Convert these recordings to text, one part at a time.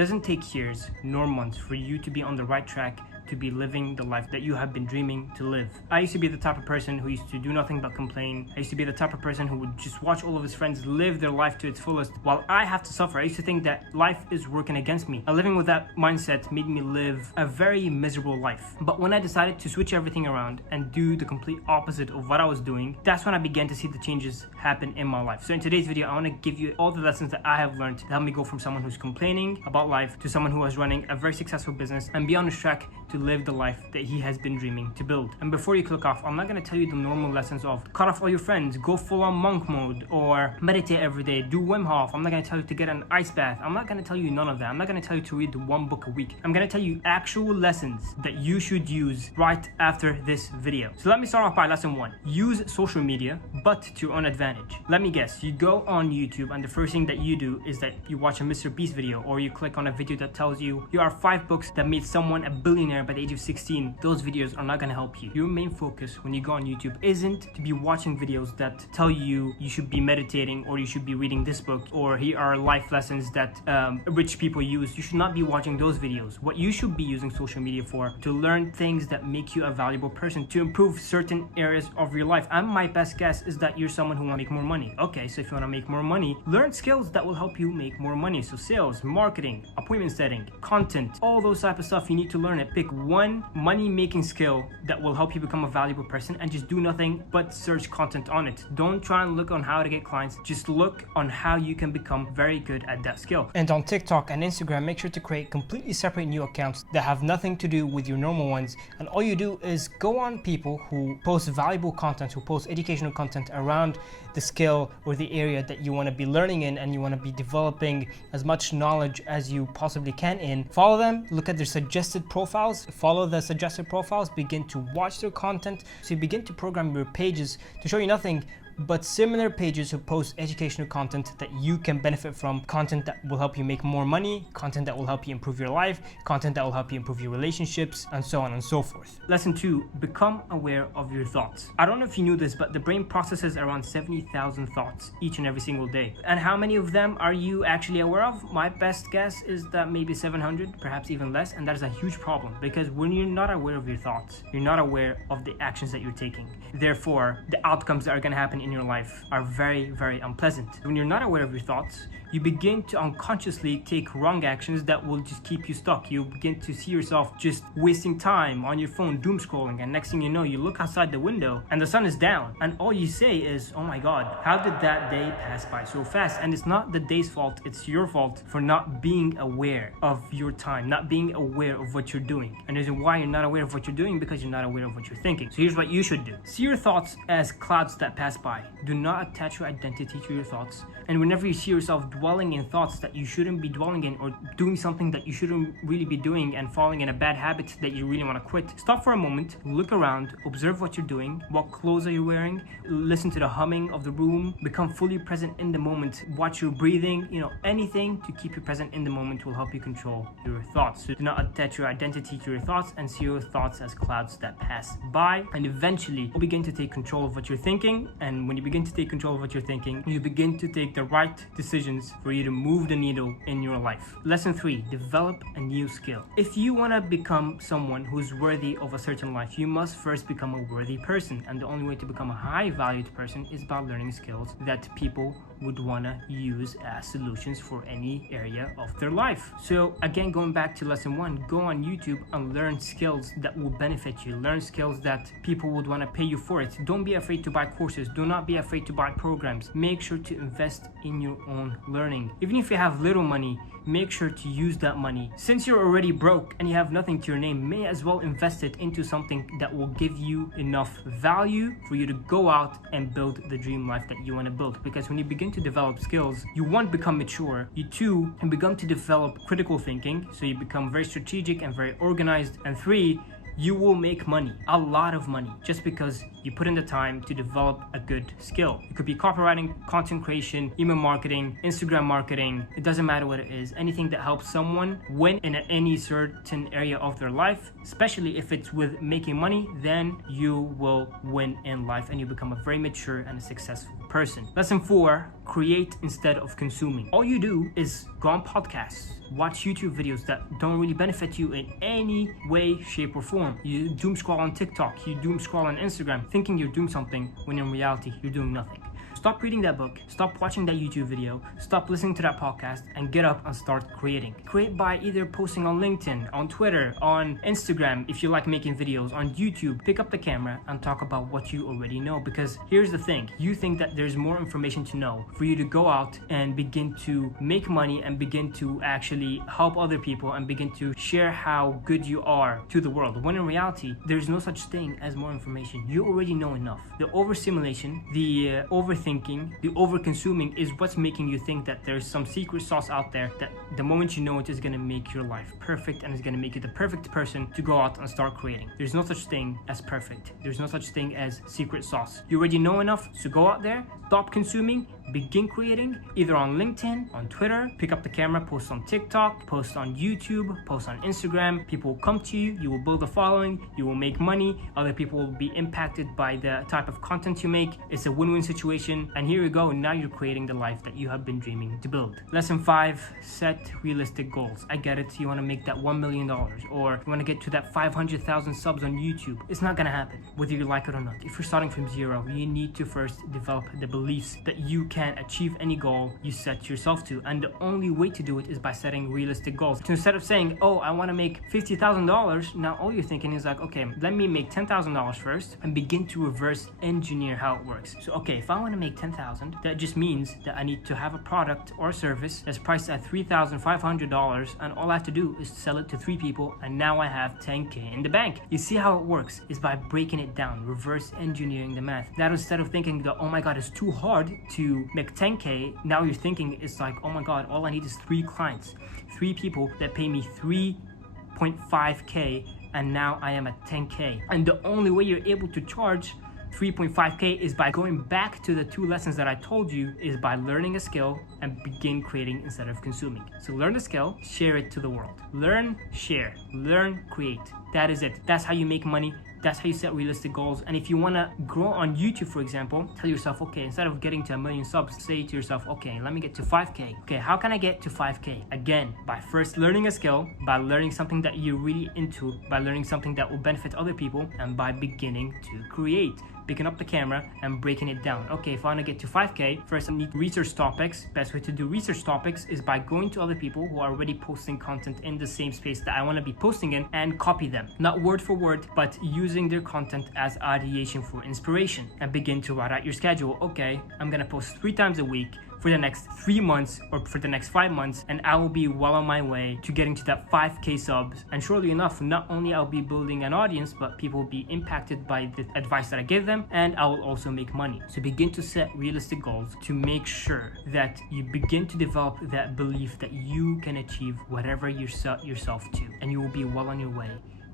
doesn't take years nor months for you to be on the right track to be living the life that you have been dreaming to live. I used to be the type of person who used to do nothing but complain. I used to be the type of person who would just watch all of his friends live their life to its fullest while I have to suffer. I used to think that life is working against me. Living with that mindset made me live a very miserable life. But when I decided to switch everything around and do the complete opposite of what I was doing, that's when I began to see the changes happen in my life. So in today's video, I want to give you all the lessons that I have learned to help me go from someone who's complaining about life to someone who is running a very successful business and be on his track to live the life that he has been dreaming to build. And before you click off, I'm not going to tell you the normal lessons of cut off all your friends, go full on monk mode, or meditate every day, do Wim Hof. I'm not going to tell you to get an ice bath. I'm not going to tell you none of that. I'm not going to tell you to read one book a week. I'm going to tell you actual lessons that you should use right after this video. So let me start off by lesson 1. Use social media, but to your own advantage. Let me guess, you go on YouTube and the first thing that you do is that you watch a Mr. Beast video, or you click on a video that tells you here are 5 books that made someone a billionaire by the age of 16. Those videos are not going to help you. Your main focus when you go on YouTube isn't to be watching videos that tell you you should be meditating, or you should be reading this book, or here are life lessons that rich people use. You should not be watching those videos. What you should be using social media for, to learn things that make you a valuable person, to improve certain areas of your life. And my best guess is that you're someone who wants to make more money. Okay, so if you want to make more money, learn skills that will help you make more money. So sales, marketing, appointment setting, content, all those type of stuff you need to learn it. Pick one money-making skill that will help you become a valuable person and just do nothing but search content on it. Don't try and look on how to get clients. Just look on how you can become very good at that skill. And on TikTok and Instagram, make sure to create completely separate new accounts that have nothing to do with your normal ones. And all you do is go on people who post valuable content, who post educational content around the skill or the area that you want to be learning in, and you want to be developing as much knowledge as you possibly can in. Follow them, look at their suggested profiles, follow the suggested profiles, begin to watch their content. So you begin to program your pages to show you nothing but similar pages who post educational content that you can benefit from, content that will help you make more money, content that will help you improve your life, content that will help you improve your relationships, and so on and so forth. Lesson 2, become aware of your thoughts. I don't know if you knew this, but the brain processes around 70,000 thoughts each and every single day. And how many of them are you actually aware of? My best guess is that maybe 700, perhaps even less, and that is a huge problem, because when you're not aware of your thoughts, you're not aware of the actions that you're taking. Therefore, the outcomes that are going to happen in your life are very, very unpleasant. When you're not aware of your thoughts, you begin to unconsciously take wrong actions that will just keep you stuck. You begin to see yourself just wasting time on your phone, doom scrolling, and next thing you know, you look outside the window and the sun is down, and all you say is, oh my god, how did that day pass by so fast? And it's not the day's fault, it's your fault for not being aware of your time, not being aware of what you're doing. And the reason why you're not aware of what you're doing, because you're not aware of what you're thinking. So here's what you should do. See your thoughts as clouds that pass by. Do not attach your identity to your thoughts. And whenever you see yourself dwelling in thoughts that you shouldn't be dwelling in, or doing something that you shouldn't really be doing, and falling in a bad habit that you really want to quit, stop for a moment, look around, observe what you're doing, what clothes are you wearing, listen to the humming of the room, become fully present in the moment, watch your breathing, anything to keep you present in the moment will help you control your thoughts. So do not attach your identity to your thoughts, and see your thoughts as clouds that pass by. And eventually you begin to take control of what you're thinking, and when you begin to take control of what you're thinking, you begin to take the right decisions for you to move the needle in your life. Lesson 3, develop a new skill. If you want to become someone who's worthy of a certain life, you must first become a worthy person. And the only way to become a high valued person is by learning skills that people would want to use as solutions for any area of their life. So again, going back to lesson 1, go on YouTube and learn skills that will benefit you. Learn skills that people would want to pay you for it. Don't be afraid to buy courses. Do not be afraid to buy programs. Make sure to invest in your own learning. Even if you have little money, make sure to use that money. Since you're already broke and you have nothing to your name, may as well invest it into something that will give you enough value for you to go out and build the dream life that you want to build. Because when you begin to develop skills, you won't become mature. You too can begin to develop critical thinking, so you become very strategic and very organized. And 3, you will make money, a lot of money, just because you put in the time to develop a good skill. It could be copywriting, content creation, email marketing, Instagram marketing. It doesn't matter what it is. Anything that helps someone win in any certain area of their life, especially if it's with making money, then you will win in life and you become a very mature and a successful person. Lesson 4, create instead of consuming. All you do is go on podcasts, watch YouTube videos that don't really benefit you in any way, shape, or form. You doom scroll on TikTok, you doom scroll on Instagram, thinking you're doing something when in reality you're doing nothing. Stop reading that book, stop watching that YouTube video, stop listening to that podcast, and get up and start creating. Create by either posting on LinkedIn, on Twitter, on Instagram, if you like making videos, on YouTube. Pick up the camera and talk about what you already know, because here's the thing. You think that there's more information to know for you to go out and begin to make money and begin to actually help other people and begin to share how good you are to the world, when in reality, there's no such thing as more information. You already know enough. The overstimulation, the overthinking, the over-consuming is what's making you think that there's some secret sauce out there that the moment you know it is going to make your life perfect and is going to make you the perfect person to go out and start creating. There's no such thing as perfect. There's no such thing as secret sauce. You already know enough, so go out there, stop consuming, begin creating, either on LinkedIn, on Twitter, pick up the camera, post on TikTok, post on YouTube, post on Instagram. People will come to you, you will build a following, you will make money, other people will be impacted by the type of content you make. It's a win-win situation, and here you go, now you're creating the life that you have been dreaming to build. Lesson 5, set realistic goals. I get it, you want to make that $1 million, or you want to get to that 500,000 subs on YouTube. It's not gonna happen, whether you like it or not. If you're starting from zero, you need to first develop the beliefs that you can achieve any goal you set yourself to, and the only way to do it is by setting realistic goals. So instead of saying, oh, I want to make $50,000, now all you're thinking is like, okay, let me make $10,000 first and begin to reverse engineer how it works. So okay, if I want to make 10,000, that just means that I need to have a product or a service that's priced at $3,500, and all I have to do is sell it to 3 people, and now I have 10K in the bank. You see how it works is by breaking it down, reverse engineering the math. That instead of thinking that, oh my god, it's too hard to make 10K, now you're thinking it's like, oh my god, all I need is 3 clients, 3 people that pay me 3.5K, and now I am at 10K. And the only way you're able to charge 3.5K is by going back to the 2 lessons that I told you, is by learning a skill and begin creating instead of consuming. So learn the skill, share it to the world. Learn, share, learn, create. That is it. That's how you make money. That's how you set realistic goals. And if you want to grow on YouTube, for example, tell yourself, okay, instead of getting to 1 million subs, say to yourself, okay, let me get to 5K. Okay, how can I get to 5K? Again, by first learning a skill, by learning something that you're really into, by learning something that will benefit other people, and by beginning to create. Picking up the camera and breaking it down. Okay, if I want to get to 5K, first I need research topics. Best way to do research topics is by going to other people who are already posting content in the same space that I want to be posting in and copy them. Not word for word, but using their content as ideation for inspiration, and begin to write out your schedule. Okay, I'm gonna post 3 times a week for the next 3 months or for the next 5 months, and I will be well on my way to getting to that 5K subs. And surely enough, not only I'll be building an audience, but people will be impacted by the advice that I give them, and I will also make money. So begin to set realistic goals to make sure that you begin to develop that belief that you can achieve whatever you set yourself to, and you will be well on your way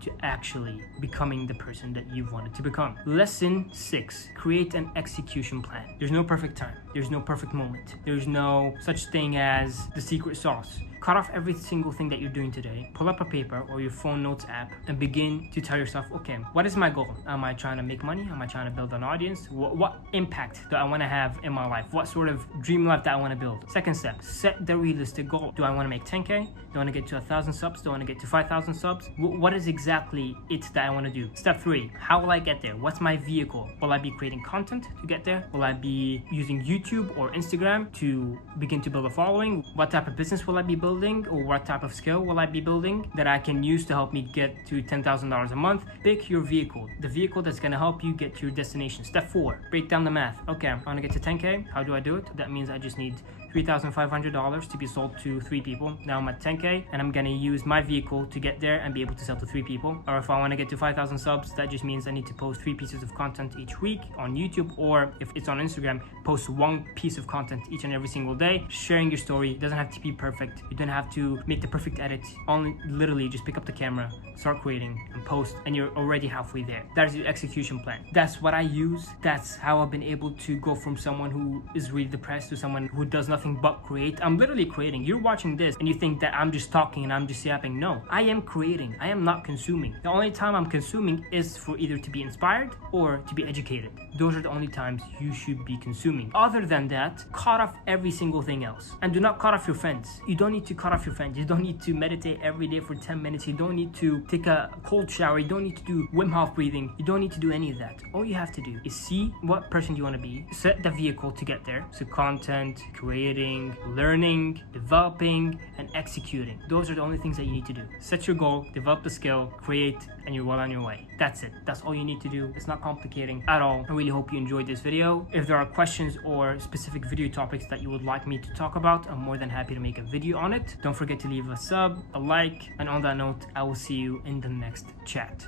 to actually becoming the person that you wanted to become. Lesson 6, create an execution plan. There's no perfect time. There's no perfect moment. There's no such thing as the secret sauce. Cut off every single thing that you're doing today, pull up a paper or your phone notes app, and begin to tell yourself, okay, what is my goal? Am I trying to make money? Am I trying to build an audience? What impact do I want to have in my life? What sort of dream life that I want to build? Second step, set the realistic goal. Do I want to make 10K? Do I want to get to 1,000 subs? Do I want to get to 5,000 subs? What is exactly it that I want to do? Step 3, how will I get there? What's my vehicle? Will I be creating content to get there? Will I be using YouTube or Instagram to begin to build a following? What type of business will I be building? Or what type of skill will I be building that I can use to help me get to $10,000 a month? Pick your vehicle, the vehicle that's going to help you get to your destination. Step 4, break down the math. Okay, I want to get to 10K. How do I do it? That means I just need $3,500 to be sold to 3 people. Now I'm at 10K, and I'm gonna use my vehicle to get there and be able to sell to 3 people. Or if I want to get to 5,000 subs, that just means I need to post 3 pieces of content each week on YouTube, or if it's on Instagram, post 1 piece of content each and every single day, sharing your story. It doesn't have to be perfect. You don't have to make the perfect edit. Only literally just pick up the camera, start creating, and post, and you're already halfway there. That is your execution plan. That's what I use. That's how I've been able to go from someone who is really depressed to someone who does nothing nothing but create. I'm literally creating. You're watching this and you think that I'm just talking and I'm just yapping. No, I am creating. I am not consuming. The only time I'm consuming is for either to be inspired or to be educated. Those are the only times you should be consuming. Other than that, cut off every single thing else. And do not cut off your friends. You don't need to cut off your friends. You don't need to meditate every day for 10 minutes. You don't need to take a cold shower. You don't need to do Wim Hof breathing. You don't need to do any of that. All you have to do is see what person you want to be, set the vehicle to get there. So content, creating, learning, developing, and executing. Those are the only things that you need to do. Set your goal, develop the skill, create, and you're well on your way. That's it. That's all you need to do. It's not complicating at all. I really hope you enjoyed this video. If there are questions or specific video topics that you would like me to talk about, I'm more than happy to make a video on it. Don't forget to leave a sub, a like, and on that note, I will see you in the next chat.